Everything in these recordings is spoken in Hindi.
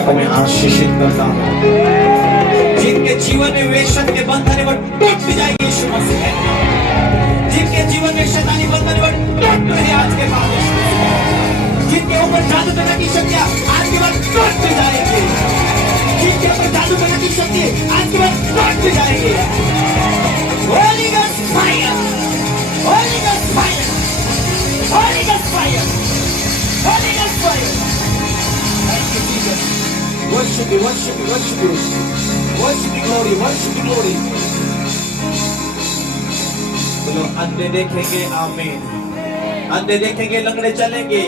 कलीसिया को मैं आशीषित करता हूँ। जिनके जीवन में वेश्या के बंधन है वो टूट जाएंगे यीशु मसीह है। जिनके जीवन में शैतानी बंधन है वो टूट रहे आज के बाद। जिनके ऊपर जादू करने की शक्तियां आज के बाद टूट जाएंगी। जिनके ऊपर जादू करने की शक्ति आज के बाद टूट जाएंगी। Holy Ghost fire, Holy Ghost fire, Holy Ghost fire, Holy Ghost fire. Thank you Jesus. Worship you, worship you, worship you, worship you glory, worship you glory. बोलो अंधे देखेंगे आमीन, अंधे देखेंगे लंगड़े चलेंगे,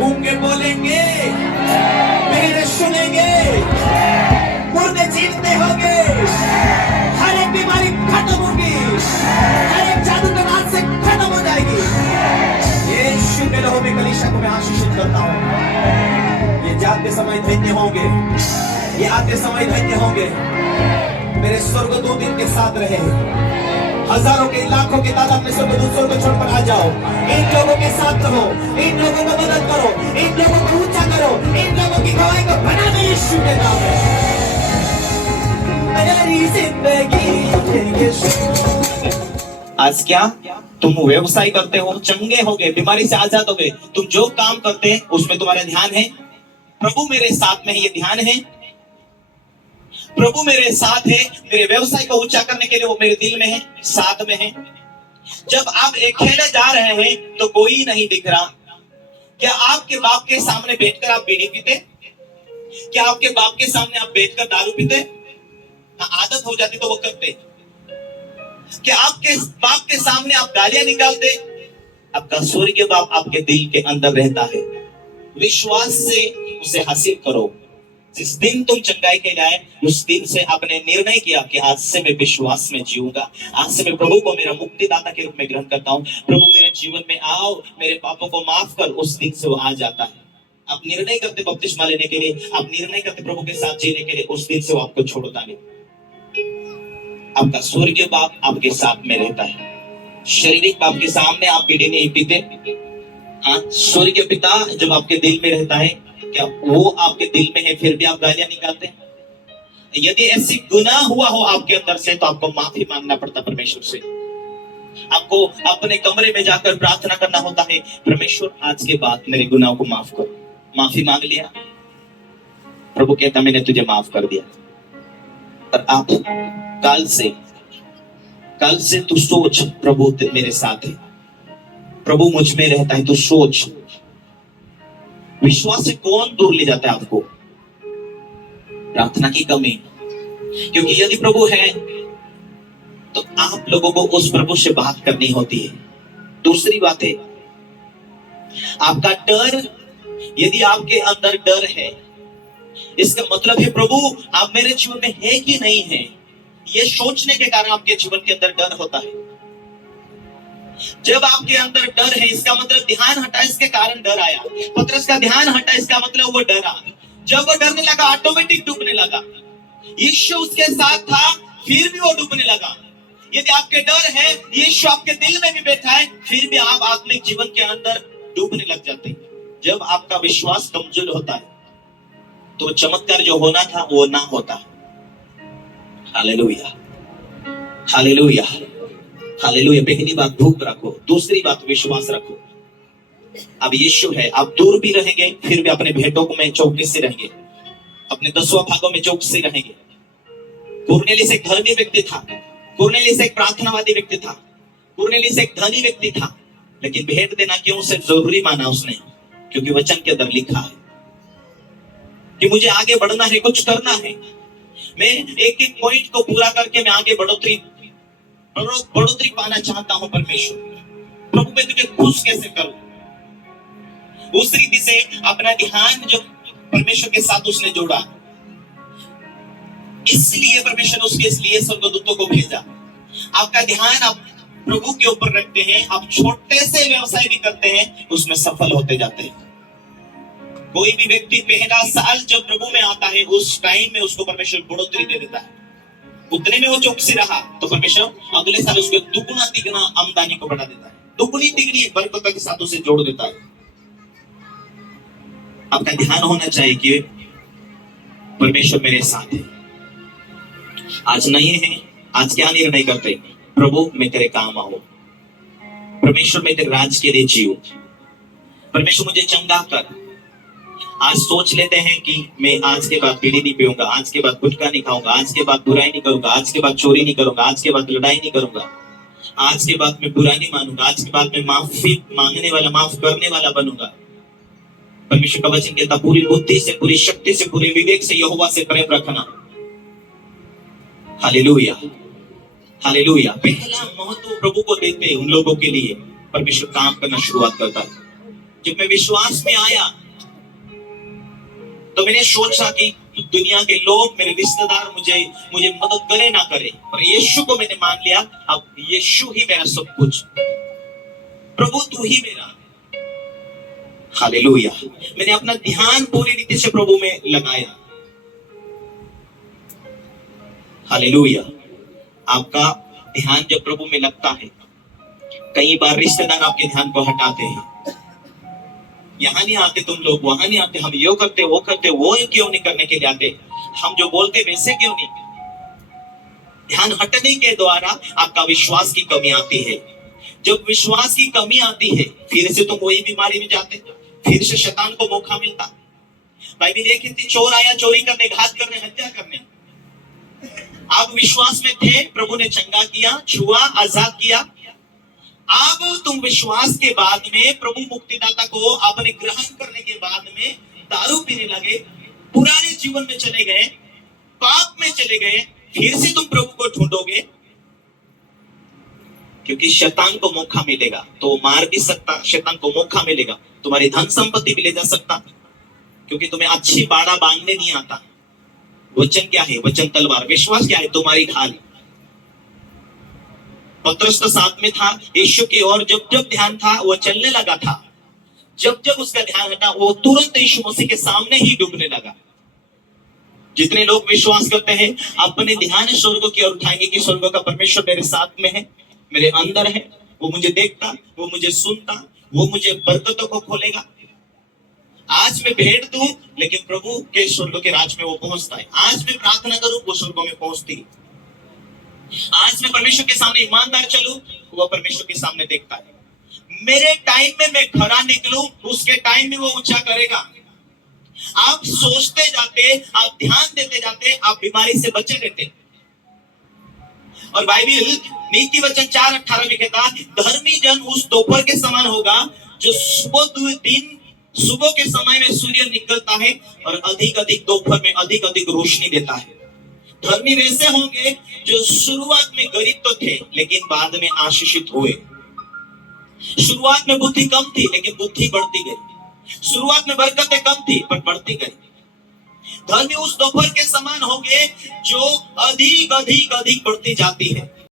गूंगे बोलेंगे, बहरे सुनेंगे, मुर्दे जीते होंगे, हर एक बीमारी खत्म होगी, हर एक जादू का रात से खत्म हो जाएगी। यीशु के नाम में कलीसिया को मैं आशीषित करता हूँ। ये जाते समय धन्य होंगे, ये आते समय धन्य होंगे। मेरे स्वर्गदूत इनके साथ रहे, हजारों के लाखों के तादाद में स्वर्गदूत स्वर्ग छोड़ पर आ जाओ। इन लोगों के साथ रहो, इन लोगों को मदद करो, इन लोगों को ऊंचा करो, इन लोगों की गवाही को बना दो यीशु के नाम में। मेरी जिंदगी आज क्या तुम व्यवसाय करते हो, चंगे हो गए, बीमारी से आजाद हो गए, तुम जो काम करते हैं उसमें तुम्हारा ध्यान है प्रभु मेरे साथ में है, ये ध्यान है प्रभु मेरे साथ है, मेरे व्यवसाय को ऊंचा करने के लिए वो मेरे दिल में है, साथ में है। जब आप अकेले जा रहे हैं तो कोई नहीं दिख रहा। क्या आपके बाप के सामने बैठकर आप बीड़ी पीते? क्या आपके बाप के सामने आप बैठकर दारू पीते? आदत हो जाती तो वो करते। क्या आपके बाप के सामने आप गालियां निकालते? आपका स्वर्गीय बाप आपके दिल के अंदर रहता है। विश्वास से उसे हासिल करो। जिस दिन तुम चंगाई के जाए उस दिन से आपने निर्णय किया कि आज से मैं विश्वास में जीऊंगा, आज से मैं प्रभु को मेरा मुक्तिदाता के रूप में ग्रहण करता हूं। प्रभु मेरे जीवन में आओ, मेरे पापों को माफ कर, उस दिन से वो आ जाता है। आप निर्णय करते बपतिस्मा लेने के लिए, आप निर्णय करते प्रभु के साथ जीने के लिए, उस दिन से वो आपको छोड़ता नहीं। आपका स्वर्गीय बाप आपके साथ में रहता है। शारीरिक बाप के सामने आप बीड़ी नहीं पीते। स्वर्गीय पिता जब आपके दिल में रहता है, क्या वो आपके दिल में है फिर भी आप गालियां निकालते हैं? यदि ऐसी गुनाह हुआ हो आपके अंदर से तो आपको माफी मांगना पड़ता परमेश्वर से। आपको अपने कमरे में जाकर प्रार्थना करना होता है, परमेश्वर आज के बाद मेरे गुनाहों को माफ करो। माफी मांग लिया, प्रभु कहता मैंने तुझे माफ कर दिया। और आप कल से तू सोच प्रभु मेरे साथ है, प्रभु मुझ में रहता है। तू सोच, विश्वास से कौन दूर ले जाता है आपको? प्रार्थना की कमी। क्योंकि यदि प्रभु है तो आप लोगों को उस प्रभु से बात करनी होती है। दूसरी बात है आपका डर। यदि आपके अंदर डर है, इसका मतलब है प्रभु आप मेरे जीवन में है कि नहीं है, ये सोचने के कारण आपके जीवन के अंदर डर होता है। जब आपके अंदर डर है इसका मतलब ध्यान हटा, इसके कारण डर आया। पतरस का ध्यान हटा, इसका मतलब वो डरा। जब वो डरने लगा ऑटोमेटिक डूबने लगा। यीशु उसके साथ था फिर भी वो डूबने लगा। यदि आपके डर है, यीशु आपके दिल में भी बैठा है, फिर भी आप आत्मिक जीवन के अंदर डूबने लग जाते हैं। जब आपका विश्वास कमजोर होता है तो चमत्कार जो होना था वो ना होता। Hallelujah, hallelujah, hallelujah. पहली बात भूख रखो, दूसरी बात विश्वास रखो। अब यीशु है, आप दूर भी रहेंगे फिर भी अपने भेंटों में चौकसी से रहेंगे, अपने 10वां भागों में चौकसी रहेंगे। कुरनेलियुस एक धर्मी व्यक्ति था, कुरनेलियुस एक प्रार्थनावादी व्यक्ति था, कुरनेलियुस एक धनी व्यक्ति था, लेकिन भेंट देना क्यों सिर्फ जरूरी माना उसने? क्योंकि वचन के अंदर लिखा है कि मुझे आगे बढ़ना है, कुछ करना है। मैं एक एक पॉइंट को पूरा करके मैं आगे बढ़ोतरी पाना चाहता हूं। परमेश्वर प्रभु मैं तुझे खुश कैसे करूं? उस रीति से अपना ध्यान जो परमेश्वर के साथ उसने जोड़ा, इसलिए परमेश्वर उसके लिए स्वर्गदूतों को भेजा। आपका ध्यान आप प्रभु के ऊपर रखते हैं, आप छोटे से व्यवसाय भी करते हैं, उसमें सफल होते जाते हैं। कोई भी व्यक्ति पहला साल जब प्रभु में आता है उस टाइम में उसको परमेश्वर बढ़ोतरी दे देता है। उतने में वो चौकसी रहा तो परमेश्वर अगले साल उसको दुगुना तिगुना आमदनी को बढ़ा देता है, दुगुनी तिगुनी बरकत के साथ उसे जोड़ देता है। आपका ध्यान होना चाहिए कि परमेश्वर मेरे साथ है। आज नहीं है, आज क्या निर्णय करते? प्रभु मैं तेरे काम आऊं, परमेश्वर मैं तेरे राज के लिए जीऊं, परमेश्वर मुझे चंगा कर। आज सोच लेते हैं कि मैं आज के बाद बीड़ी नहीं पीऊंगा, आज के बाद गुटखा नहीं खाऊंगा, आज के बाद बुराई नहीं करूंगा, आज के बाद चोरी नहीं करूंगा, आज के बाद लड़ाई नहीं करूंगा, आज के बाद मैं बुरा नहीं मानूंगा, आज के बाद मैं माफी मांगने वाला, माफ करने वाला बनूंगा। परमेश्वर का वचन कहता पूरी बुद्धि से, पूरी शक्ति से, पूरे विवेक से यहोवा से प्रेम रखना। Hallelujah, hallelujah. पहला महत्व प्रभु को देते उन लोगों के लिए परमेश्वर काम करना शुरुआत करता है। जब मैं विश्वास में आया तो मैंने सोचा कि दुनिया के लोग, मेरे रिश्तेदार मुझे मदद करे ना करे, पर यीशु को मैंने मान लिया। अब यीशु ही मेरा सब कुछ, प्रभु तू ही मेरा। हालेलुया। मैंने अपना ध्यान पूरी रीति से प्रभु में लगाया। हालेलुया। आपका ध्यान जब प्रभु में लगता है, कई बार रिश्तेदार आपके ध्यान को हटाते हैं। यहाँ नहीं आते तुम लोग, वहां नहीं आते, हम यो करते वो करते, वो क्यों नहीं करने के लिए आते, हम जो बोलते वैसे क्यों नहीं। ध्यान हटने के द्वारा आपका विश्वास की कमी आती है। जब विश्वास की कमी आती है, फिर से तुम वही बीमारी में जाते, फिर से शैतान को मौका मिलता। बाइबल ये कहती चोर आया चोरी करने, घात करने, हत्या करने। आप विश्वास में थे, प्रभु ने चंगा किया, छुआ, आजाद किया। अब तुम विश्वास के बाद में प्रभु मुक्तिदाता को आपने ग्रहण करने के बाद में दारू पीने लगे, पुराने जीवन में चले गए, पाप में चले गए, फिर से तुम प्रभु को ढूंढोगे, क्योंकि शैतान को मौका मिलेगा तो मार भी सकता, शैतान को मौका मिलेगा तुम्हारी धन संपत्ति भी ले जा सकता, क्योंकि तुम्हें अच्छी बाड़ा बांधने नहीं आता। वचन क्या है? वचन तलवार। विश्वास क्या है? तुम्हारी ढाल। पतरस तो साथ में था, यीशु की ओर जब जब ध्यान था वो चलने लगा था, जब जब उसका ध्यान हटा वो तुरंत यीशु मसीह के सामने ही डूबने लगा। जितने लोग विश्वास करते हैं अपने ध्यान स्वर्ग की ओर उठाएंगे कि स्वर्ग का परमेश्वर मेरे साथ में है, मेरे अंदर है, वो मुझे देखता, वो मुझे सुनता, वो मुझे बरकतों को खोलेगा। आज मैं भेंट दूं लेकिन प्रभु के स्वर्ग के राज में वो पहुंचता है। आज मैं प्रार्थना करूं वो स्वर्ग में पहुंचती है। आज मैं परमेश्वर के सामने ईमानदार चलूं, वो परमेश्वर के सामने देखता है। मेरे टाइम में मैं खरा निकलूं, उसके टाइम में वो ऊंचा करेगा। आप सोचते जाते, आप ध्यान देते जाते, आप बीमारी से बचे रहते। और बाइबल नीति वचन 4:18 में कहता धर्मी जन उस दोपहर के समान होगा जो सुबह के समय में सूर्य निकलता है और अधिक अधिक दोपहर में अधिक अधिक रोशनी देता है। धर्मी वैसे होंगे जो शुरुआत में गरीब तो थे लेकिन बाद में आशीषित हुए। शुरुआत में बुद्धि कम थी लेकिन बुद्धि बढ़ती गई। शुरुआत में बरकतें कम थी पर बढ़ती गई। धर्मी उस दोपहर के समान होंगे जो अधिक अधिक अधिक बढ़ती जाती है।